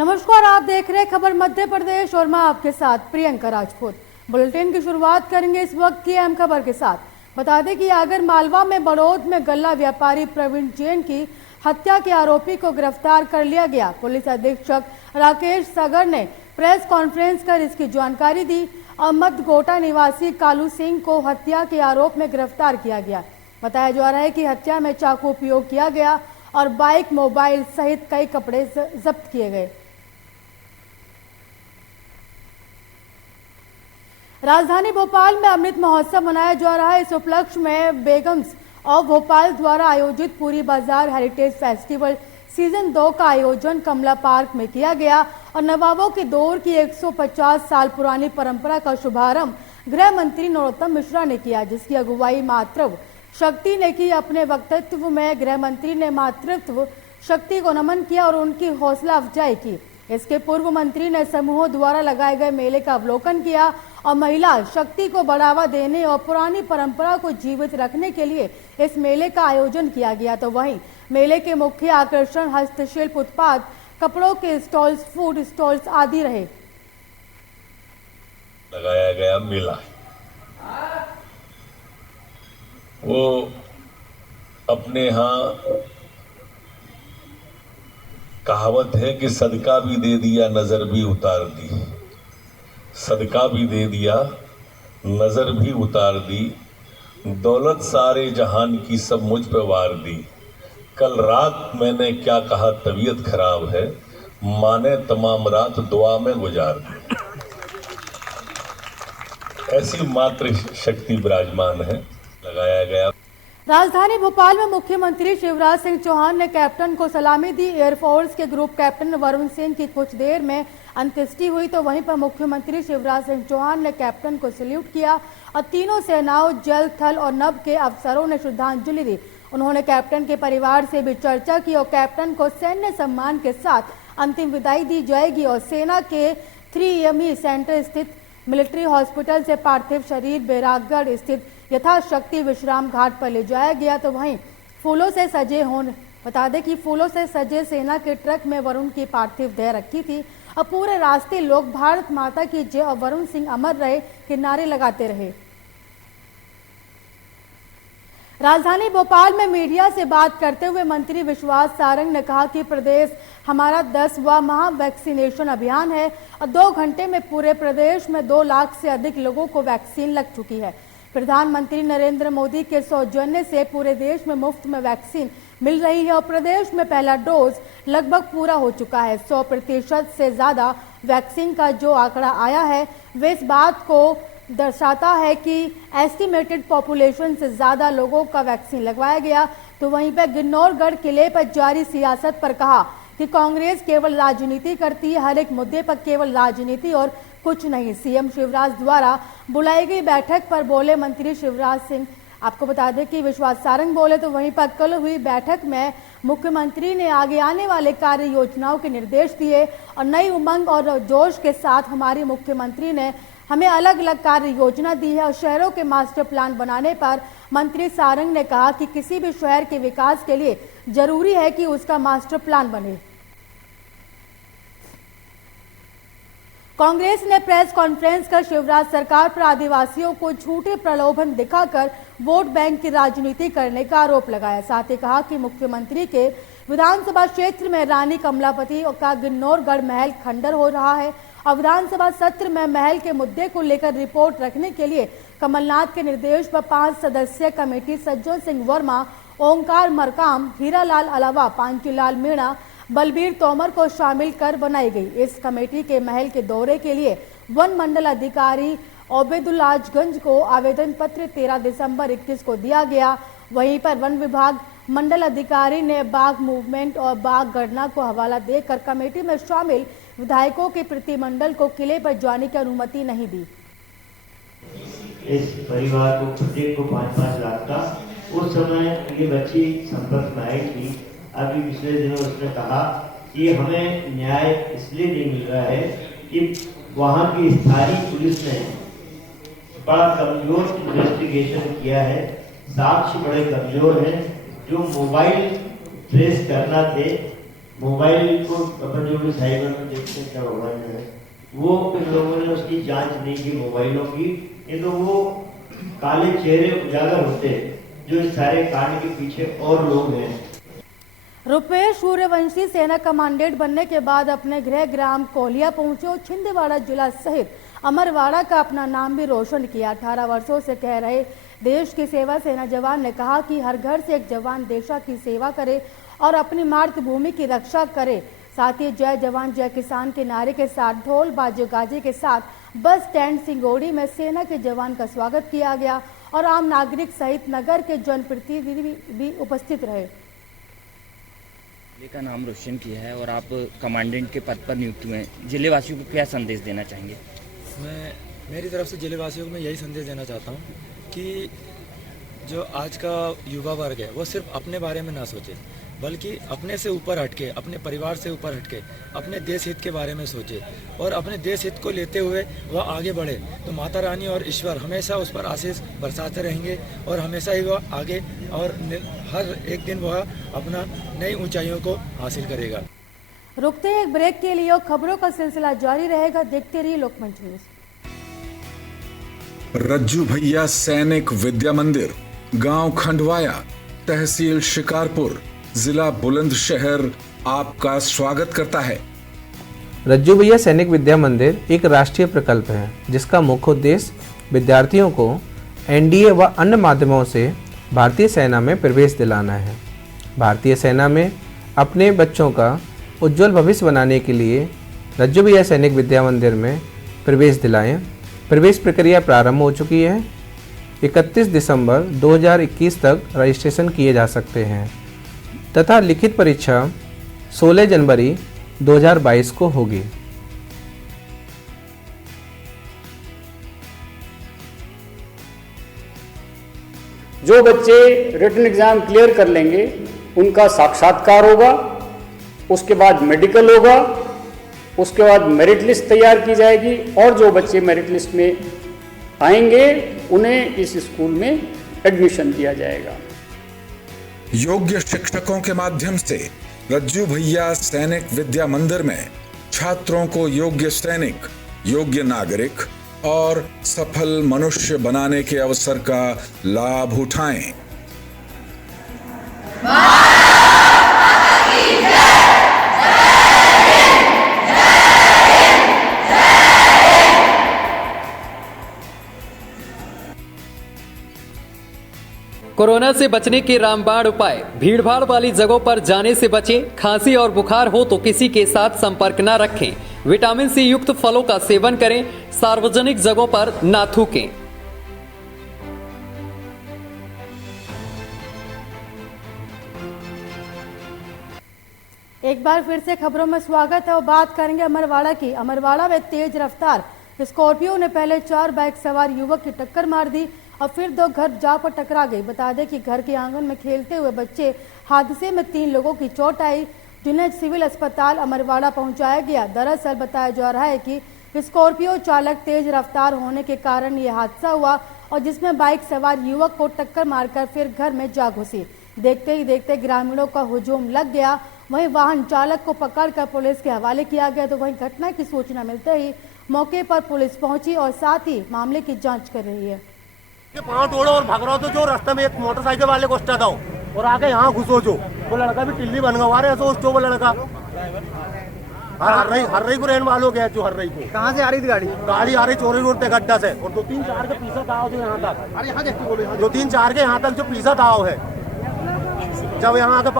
नमस्कार, आप देख रहे हैं खबर मध्य प्रदेश और मैं आपके साथ प्रियंका राजपूत। बुलेटिन की शुरुआत करेंगे इस वक्त की अहम खबर के साथ। बता दें कि आगर मालवा में बड़ौद में गल्ला व्यापारी प्रवीण जैन की हत्या के आरोपी को गिरफ्तार कर लिया गया। पुलिस अधीक्षक राकेश सागर ने प्रेस कॉन्फ्रेंस कर इसकी जानकारी दी। अहमद गोटा निवासी कालू सिंह को हत्या के आरोप में गिरफ्तार किया गया। बताया जा रहा है कि हत्या में चाकू उपयोग किया गया और बाइक, मोबाइल सहित कई कपड़े जब्त किए गए। राजधानी भोपाल में अमृत महोत्सव मनाया जा रहा है। इस उपलक्ष्य में बेगम्स ऑफ भोपाल द्वारा आयोजित पूरी बाजार हेरिटेज फेस्टिवल सीजन 2 का आयोजन कमला पार्क में किया गया और नवाबों के दौर की 150 साल पुरानी परंपरा का शुभारंभ गृह मंत्री नरोत्तम मिश्रा ने किया, जिसकी अगुवाई मातृ शक्ति ने की। अपने वक्तव्य में गृह मंत्री ने मातृत्व शक्ति को नमन किया और उनकी हौसला अफजाई की। इसके पूर्व मंत्री ने समूहों द्वारा लगाए गए मेले का अवलोकन किया और महिला शक्ति को बढ़ावा देने और पुरानी परंपरा को जीवित रखने के लिए इस मेले का आयोजन किया गया। तो वहीं मेले के मुख्य आकर्षण हस्तशिल्प उत्पाद, कपड़ों के स्टॉल्स, फूड स्टॉल्स आदि रहे। लगाया गया मेला वो अपने यहाँ कहावत है कि सदका भी दे दिया, नजर भी उतार दी। सदका भी दे दिया, नजर भी उतार दी। दौलत सारे जहान की सब मुझ पे वार दी। कल रात मैंने क्या कहा, तबीयत खराब है, माने तमाम रात दुआ में गुजार दी। ऐसी मातृ शक्ति विराजमान है। लगाया गया। राजधानी भोपाल में मुख्यमंत्री शिवराज सिंह चौहान ने कैप्टन को सलामी दी। एयरफोर्स के ग्रुप कैप्टन वरुण सिंह की कुछ देर में अंत्येष्टि हुई, तो वहीं पर मुख्यमंत्री शिवराज सिंह चौहान ने कैप्टन को सैल्यूट किया और तीनों सेनाओं, जल, थल और नभ के अफसरों ने श्रद्धांजलि दी। उन्होंने कैप्टन के परिवार से भी चर्चा की और कैप्टन को सैन्य सम्मान के साथ अंतिम विदाई दी जाएगी और सेना के 3EME सेंटर स्थित मिलिट्री हॉस्पिटल से पार्थिव शरीर बैरागढ़ स्थित यथाशक्ति विश्राम घाट पर ले जाया गया। तो वहीं फूलों से सजे बता दें कि फूलों से सजे सेना के ट्रक में वरुण की पार्थिव देह रखी थी और पूरे रास्ते लोग भारत माता की जय और वरुण सिंह अमर रहे के नारे लगाते रहे। राजधानी भोपाल में मीडिया से बात करते हुए मंत्री विश्वास सारंग ने कहा कि प्रदेश हमारा 10वां महा वैक्सीनेशन अभियान है और 2 घंटे में पूरे प्रदेश में 2 लाख से अधिक लोगों को वैक्सीन लग चुकी है। प्रधानमंत्री नरेंद्र मोदी के सौजन्य से पूरे देश में मुफ्त में वैक्सीन मिल रही है और प्रदेश में पहला डोज लगभग पूरा हो चुका है। 100% से ज्यादा वैक्सीन का जो आंकड़ा आया है वे इस बात को दर्शाता है कि एस्टिमेटेड पॉपुलेशन से ज्यादा लोगों का वैक्सीन लगवाया गया। तो वहीं पर गिन्नौरगढ़ किले पर जारी सियासत पर कहा कि कांग्रेस केवल राजनीति करती है, हर एक मुद्दे पर केवल राजनीति और कुछ नहीं। सीएम शिवराज द्वारा बुलाई गई बैठक पर बोले मंत्री शिवराज सिंह। आपको बता दें कि विश्वास सारंग बोले तो वहीं पर कल हुई बैठक में मुख्यमंत्री ने आगे आने वाले कार्य योजनाओं के निर्देश दिए और नई उमंग और जोश के साथ हमारी मुख्यमंत्री ने हमें अलग अलग कार्य योजना दी है और शहरों के मास्टर प्लान बनाने पर मंत्री सारंग ने कहा कि किसी भी शहर के विकास के लिए जरूरी है कि उसका मास्टर प्लान बने। कांग्रेस ने प्रेस कॉन्फ्रेंस कर शिवराज सरकार पर आदिवासियों को झूठे प्रलोभन दिखाकर वोट बैंक की राजनीति करने का आरोप लगाया। साथ ही कहा कि मुख्यमंत्री के विधानसभा क्षेत्र में रानी कमलापति का गिन्नौरगढ़ महल खंडर हो रहा है और विधानसभा सत्र में महल के मुद्दे को लेकर रिपोर्ट रखने के लिए कमलनाथ के निर्देश पर 5 सदस्यीय कमेटी सज्जन सिंह वर्मा, ओंकार मरकाम, हीरालाल अलावा, पांचीलाल मीणा, बलबीर तोमर को शामिल कर बनाई गई। इस कमेटी के महल के दौरे के लिए वन मंडल अधिकारी ओबेदुल्लाजगंज को आवेदन पत्र 13 दिसंबर 21 को दिया गया। वहीं पर वन विभाग मंडल अधिकारी ने बाघ मूवमेंट और बाघ गणना को हवाला देकर कमेटी में शामिल विधायकों के प्रतिनिधिमंडल को किले पर जाने की अनुमति नहीं दी। इस परिवार को प्रत्येक को 5-5 लाख का उस समय ये बच्ची संपर्क में आई थी। अभी पिछले दिनों उसने कहा कि हमें न्याय इसलिए नहीं मिल रहा है कि वहाँ की स्थानीय पुलिस ने बड़ा कमजोर इन्वेस्टिगेशन किया है, साक्ष्य बड़े कमजोर हैं। जो मोबाइल ट्रेस करना थे मोबाइल को अपन जो भी साइबर में देखते हैं क्या मोबाइल है, वो इन लोगों ने उसकी जांच नहीं की मोबाइलों की। ये तो वो काले चेहरे उजागर होते जो इस सारे कांड के पीछे और लोग हैं। रुपेश सूर्यवंशी सेना कमांडेंट बनने के बाद अपने गृह ग्राम कोलिया पहुंचे और छिंदवाड़ा जिला सहित अमरवाड़ा का अपना नाम भी रोशन किया। 18 वर्षों से कह रहे देश की सेवा सेना जवान ने कहा कि हर घर से एक जवान देश की सेवा करे और अपनी मातृभूमि की रक्षा करे। साथ ही जय जवान जय किसान के नारे के साथ ढोल बाजे गाजे के साथ बस स्टैंड सिंगोड़ी में सेना के जवान का स्वागत किया गया और आम नागरिक सहित नगर के जनप्रतिनिधि भी उपस्थित रहे। जिले का नाम रोशन किया है और आप कमांडेंट के पद पर नियुक्त हुए हैं, जिले वासियों को क्या संदेश देना चाहेंगे? मैं मेरी तरफ से जिले वासियों को मैं यही संदेश देना चाहता हूँ कि जो आज का युवा वर्ग है वो सिर्फ अपने बारे में ना सोचे, बल्कि अपने से ऊपर हटके, अपने परिवार से ऊपर हटके अपने देश हित के बारे में सोचे और अपने देश हित को लेते हुए वह आगे बढ़े। तो माता रानी और ईश्वर हमेशा उस पर आशीष बरसाते रहेंगे और हमेशा ही वह आगे और हर एक दिन वह अपना नई ऊंचाइयों को हासिल करेगा। रुकते हैं एक ब्रेक के लिए और खबरों का सिलसिला जारी रहेगा। देखते रहिए लोकमंच न्यूज। रज्जू भैया सैनिक विद्या मंदिर, गांव खंडवाया, तहसील शिकारपुर, जिला बुलंदशहर आपका स्वागत करता है। रज्जू भैया सैनिक विद्या मंदिर एक राष्ट्रीय प्रकल्प है जिसका मुख्य उद्देश्य विद्यार्थियों को एनडीए व अन्य माध्यमों से भारतीय सेना में प्रवेश दिलाना है। भारतीय सेना में अपने बच्चों का उज्जवल भविष्य बनाने के लिए रज्जू भैया सैनिक विद्या मंदिर में प्रवेश दिलाएं। प्रवेश प्रक्रिया प्रारंभ हो चुकी है। 31 दिसंबर 2021 तक रजिस्ट्रेशन किए जा सकते हैं तथा लिखित परीक्षा 16 जनवरी 2022 को होगी। जो बच्चे रिटन एग्जाम क्लियर कर लेंगे उनका साक्षात्कार होगा, उसके बाद मेडिकल होगा, उसके बाद मेरिट लिस्ट तैयार की जाएगी और जो बच्चे मेरिट लिस्ट में आएंगे उन्हें इस स्कूल में एडमिशन दिया जाएगा। योग्य शिक्षकों के माध्यम से रज्जू भैया सैनिक विद्या मंदिर में छात्रों को योग्य सैनिक, योग्य नागरिक और सफल मनुष्य बनाने के अवसर का लाभ उठाएं। कोरोना से बचने के रामबाण उपाय। भीड़भाड़ वाली जगहों पर जाने से बचें। खांसी और बुखार हो तो किसी के साथ संपर्क न रखें। विटामिन सी युक्त फलों का सेवन करें। सार्वजनिक जगहों पर न थूकें। एक बार फिर से खबरों में स्वागत है और बात करेंगे अमरवाड़ा की। अमरवाड़ा में तेज रफ्तार स्कॉर्पियो ने पहले 4 बाइक सवार युवक की टक्कर मार दी और फिर 2 घर जा पर टकरा गई। बता दें कि घर के आंगन में खेलते हुए बच्चे हादसे में 3 लोगों की चोट आई, जिन्हें सिविल अस्पताल अमरवाड़ा पहुंचाया गया। दरअसल बताया जा रहा है कि स्कॉर्पियो चालक तेज रफ्तार होने के कारण यह हादसा हुआ और जिसमें बाइक सवार युवक को टक्कर मारकर फिर घर में जा घुसी। देखते ही देखते ग्रामीणों का हुजूम लग गया। वहीं वाहन चालक को पकड़कर पुलिस के हवाले किया गया। तो वहीं घटना की सूचना मिलते ही मौके पर पुलिस पहुंची और साथ ही मामले की जांच कर रही है। पाँव तोड़ो और भाग रहा हो तो जो रास्ते में एक मोटरसाइकिल वाले को स्टार्ट आओ और आगे यहाँ घुसो। जो वो लड़का भी टिल्ली बन गया रहे वो लड़का हर रही को रहने वालों के जो हर रही को कहाँ से आ रही थी गाड़ी आ रही चोरी रोड पे गड्ढा से और 2-3-4 के पीछा ताव जो यहाँ तक अरे यहाँ देखते बोलो 2-3-4 के यहाँ तक जो पीछा ताव है। जब यहाँ आके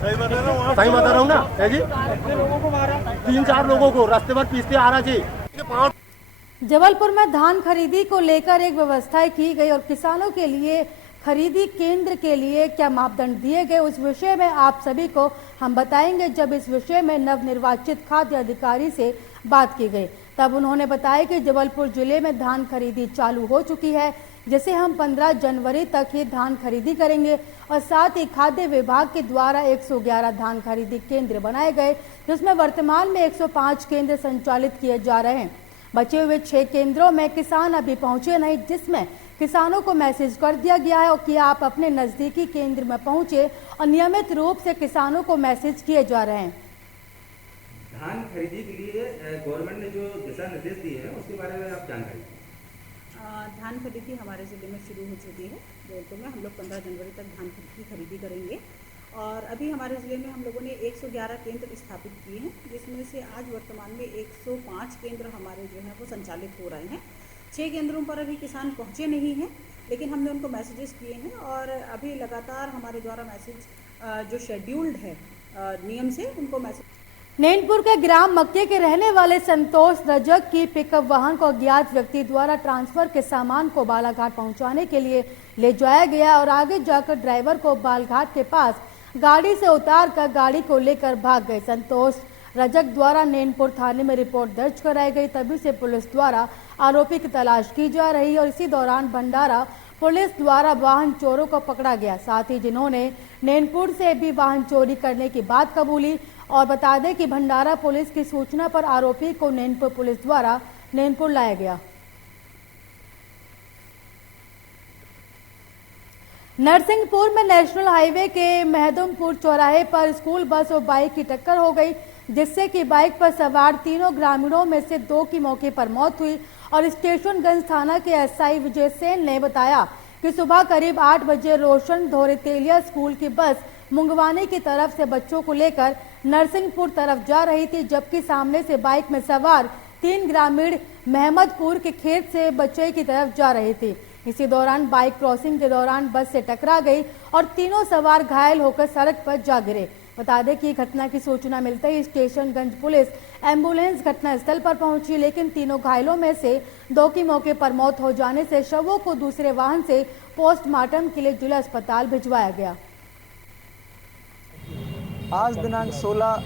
सही बता रहा हूँ ना है जी 3-4 लोगों को रास्ते पर पीसते आ रहा जी। जबलपुर में धान खरीदी को लेकर एक व्यवस्था की गई और किसानों के लिए खरीदी केंद्र के लिए क्या मापदंड दिए गए उस विषय में आप सभी को हम बताएंगे। जब इस विषय में नवनिर्वाचित खाद्य अधिकारी से बात की गई तब उन्होंने बताया कि जबलपुर जिले में धान खरीदी चालू हो चुकी है, जिसे हम 15 जनवरी तक ही धान खरीदी करेंगे और साथ ही खाद्य विभाग के द्वारा 111 धान खरीदी केंद्र बनाए गए, जिसमें वर्तमान में 105 केंद्र संचालित किए जा रहे हैं। बचे हुए 6 केंद्रों में किसान अभी पहुंचे नहीं, जिसमें किसानों को मैसेज कर दिया गया है और कि आप अपने नजदीकी केंद्र में पहुंचे और नियमित रूप से किसानों को मैसेज किए जा रहे हैं। धान खरीदी के लिए गवर्नमेंट ने जो दिशा निर्देश दिए हैं उसके बारे में आप जानकारी। धान खरीदी हमारे ज़िले में शुरू हो चुकी है। जबलपुर में हम लोग 15 जनवरी तक धान की खरीदी करेंगे और अभी हमारे ज़िले में हम लोगों ने 111 केंद्र स्थापित किए हैं, जिसमें से आज वर्तमान में 105 केंद्र हमारे जो हैं वो संचालित हो रहे हैं। 6 केंद्रों पर अभी किसान पहुँचे नहीं हैं, लेकिन हमने उनको मैसेजेस किए हैं और अभी लगातार हमारे द्वारा मैसेज जो शेड्यूल्ड है नियम से उनको मैसेज। नैनपुर के ग्राम मक्के के रहने वाले संतोष रजक की पिकअप वाहन को अज्ञात व्यक्ति द्वारा ट्रांसफर के सामान को बालाघाट पहुंचाने के लिए ले जाया गया और आगे जाकर ड्राइवर को बालघाट के पास गाड़ी से उतार कर गाड़ी को लेकर भाग गए। संतोष रजक द्वारा नैनपुर थाने में रिपोर्ट दर्ज कराई गई। तभी से पुलिस द्वारा आरोपी की तलाश की जा रही है और इसी दौरान भंडारा पुलिस द्वारा वाहन चोरों को पकड़ा गया। साथ ही जिन्होंने नैनपुर से भी वाहन चोरी करने की बात कबूली। और बता दें कि भंडारा पुलिस की सूचना पर आरोपी को नैनपुर पुलिस द्वारा नैनपुर लाया गया। नरसिंहपुर में नेशनल हाईवे के महदुमपुर चौराहे पर स्कूल बस और बाइक की टक्कर हो गई, जिससे कि बाइक पर सवार तीनों ग्रामीणों में से 2 की मौके पर मौत हुई। और स्टेशनगंज थाना के एसआई विजय सेन ने बताया कि सुबह करीब 8 बजे रोशन धोरेतेलिया स्कूल की बस मुंगवानी की तरफ से बच्चों को लेकर नरसिंहपुर तरफ जा रही थी, जबकि सामने से बाइक में सवार 3 ग्रामीण महमदपुर के खेत से बच्चे की तरफ जा रहे थे। इसी दौरान बाइक क्रॉसिंग के दौरान बस से टकरा गई और तीनों सवार घायल होकर सड़क पर जा गिरे। बता दें कि घटना की सूचना मिलते ही स्टेशनगंज पुलिस एम्बुलेंस घटनास्थल पर पहुंची, लेकिन तीनों घायलों में से 2 की मौके पर मौत हो जाने से शवों को दूसरे वाहन से पोस्टमार्टम के लिए जिला अस्पताल भिजवाया गया। आज दिनांक 16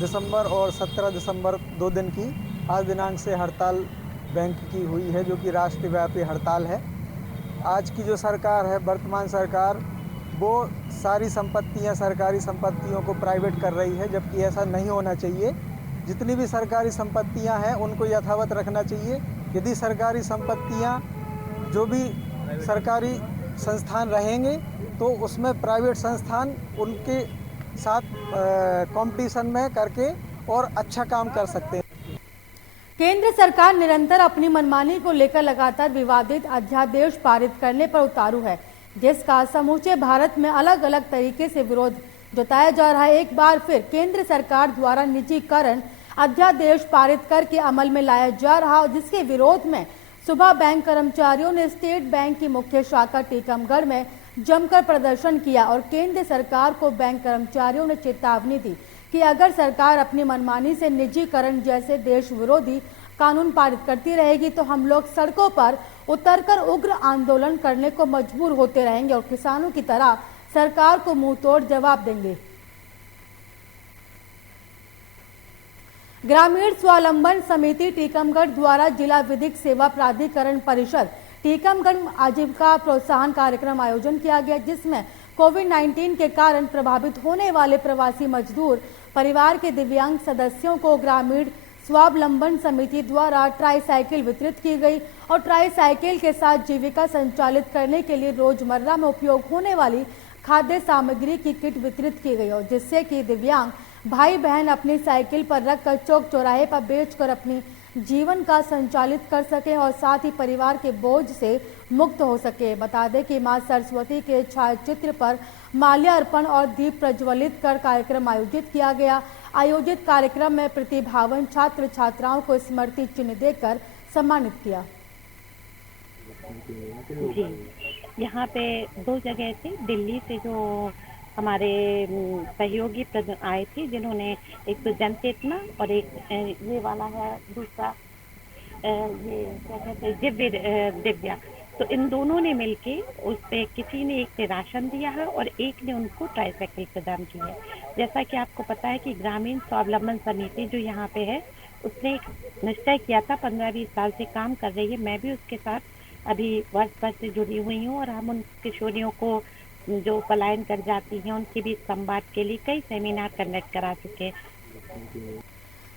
दिसंबर और 17 दिसंबर 2 दिन की आज दिनांक से हड़ताल बैंक की हुई है, जो कि राष्ट्रव्यापी हड़ताल है। आज की जो सरकार है, वर्तमान सरकार, वो सारी संपत्तियां, सरकारी संपत्तियों को प्राइवेट कर रही है, जबकि ऐसा नहीं होना चाहिए। जितनी भी सरकारी संपत्तियां हैं उनको यथावत रखना चाहिए। यदि सरकारी संपत्तियां, जो भी सरकारी संस्थान रहेंगे तो उसमें प्राइवेट संस्थान उनके साथ कंपटीशन में करके और अच्छा काम कर सकते हैं। केंद्र सरकार निरंतर अपनी मनमानी को लेकर लगातार विवादित अध्यादेश पारित करने पर उतारू है, जिसका समूचे भारत में अलग अलग तरीके से विरोध जताया जा रहा है। एक बार फिर केंद्र सरकार द्वारा निजीकरण अध्यादेश पारित करके अमल में लाया जा रहा, जिसके विरोध में सुबह बैंक कर्मचारियों ने स्टेट बैंक की मुख्य शाखा टीकमगढ़ में जमकर प्रदर्शन किया और केंद्र सरकार को बैंक कर्मचारियों ने चेतावनी दी कि अगर सरकार अपनी मनमानी से निजीकरण जैसे देश विरोधी कानून पारित करती रहेगी तो हम लोग सड़कों पर उतरकर उग्र आंदोलन करने को मजबूर होते रहेंगे और किसानों की तरह सरकार को मुंहतोड़ जवाब देंगे। ग्रामीण स्वावलंबन समिति टीकमगढ़ द्वारा जिला विधिक सेवा प्राधिकरण परिषद टीकमगढ़ आजीविका प्रोत्साहन कार्यक्रम आयोजन किया गया, जिसमें कोविड-19 के कारण प्रभावित होने वाले प्रवासी मजदूर परिवार के दिव्यांग सदस्यों को ग्रामीण स्वावलंबन समिति द्वारा ट्राईसाइकिल वितरित की गई और ट्राईसाइकिल के साथ जीविका संचालित करने के लिए रोजमर्रा में उपयोग होने वाली खाद्य सामग्री की किट वितरित की गई और जिससे कि दिव्यांग भाई बहन अपनी साइकिल पर रखकर चौक चौराहे पर बेचकर अपनी जीवन का संचालित कर सकें और साथ ही परिवार के बोझ से मुक्त हो सके। बता दें कि मां सरस्वती के छायाचित्र पर माल्यार्पण और दीप प्रज्वलित कर कार्यक्रम आयोजित किया गया। आयोजित कार्यक्रम में प्रतिभावान छात्र छात्राओं को स्मृति चिन्ह देकर सम्मानित किया। जी, यहाँ पे 2 जगह से दिल्ली से जो हमारे सहयोगी आए थे, जिन्होंने एक तो जनचेतना और एक ये वाला है दूसरा ये क्या कहते हैं दिव्या, तो इन दोनों ने मिलके उस पे किसी ने एक ने राशन दिया है और एक ने उनको ट्राईसाइकिल प्रदान की है। जैसा कि आपको पता है कि ग्रामीण स्वावलंबन समिति जो यहाँ पे है उसने एक निश्चय किया था, 15-20 साल से काम कर रही है। मैं भी उसके साथ अभी वर्ष भर से जुड़ी हुई हूँ और हम उन किशोरियों को जो पलायन कर जाती हैं उनके बीच संवाद के लिए कई सेमिनार कंडक्ट करा चुके हैं।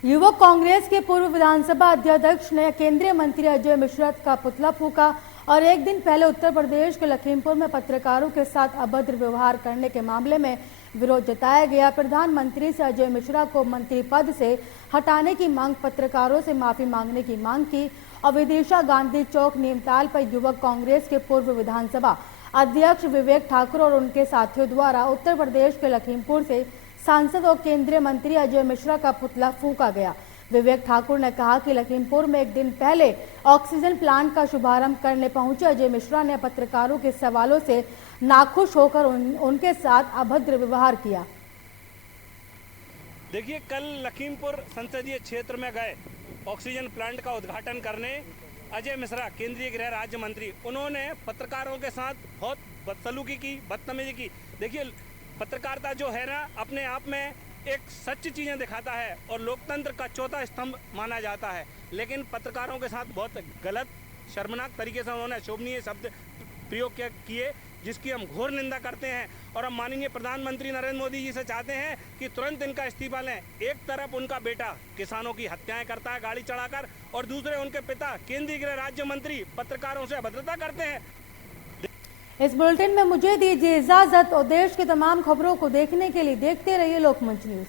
युवक कांग्रेस के पूर्व विधानसभा अध्यक्ष ने केंद्रीय मंत्री अजय मिश्रा का पुतला फूंका और एक दिन पहले उत्तर प्रदेश के लखीमपुर में पत्रकारों के साथ अभद्र व्यवहार करने के मामले में विरोध जताया गया। प्रधानमंत्री से अजय मिश्रा को मंत्री पद से हटाने की मांग, पत्रकारों से माफी मांगने की मांग की और विदिशा गांधी चौक नीमताल पर युवक कांग्रेस के पूर्व विधानसभा अध्यक्ष विवेक ठाकुर और उनके साथियों द्वारा उत्तर प्रदेश के लखीमपुर से सांसद और केंद्रीय मंत्री अजय मिश्रा का पुतला फूंका गया। विवेक ठाकुर ने कहा कि लखीमपुर में एक दिन पहले ऑक्सीजन प्लांट का शुभारंभ करने पहुंचे अजय मिश्रा ने पत्रकारों के सवालों से नाखुश होकर उनके साथ अभद्र व्यवहार किया। देखिए, कल लखीमपुर संसदीय क्षेत्र में गए ऑक्सीजन प्लांट का उद्घाटन करने अजय मिश्रा, केंद्रीय गृह राज्य मंत्री, उन्होंने पत्रकारों के साथ बहुत बदसलूकी की, बदतमीजी की। देखिए, पत्रकारिता जो है ना, अपने आप में एक सच्ची चीज़ें दिखाता है और लोकतंत्र का चौथा स्तंभ माना जाता है, लेकिन पत्रकारों के साथ बहुत गलत, शर्मनाक तरीके से उन्होंने अशोभनीय शब्द प्रयोग किए, जिसकी हम घोर निंदा करते हैं। और हम माननीय प्रधानमंत्री नरेंद्र मोदी जी से चाहते हैं कि तुरंत इनका इस्तीफा लें। एक तरफ उनका बेटा किसानों की हत्याएं करता है गाड़ी चढ़ाकर, और दूसरे उनके पिता केंद्रीय गृह राज्य मंत्री पत्रकारों से अभद्रता करते हैं। इस बुलेटिन में मुझे दीजिए इजाजत और देश की तमाम खबरों को देखने के लिए देखते रहिए लोकमंच न्यूज।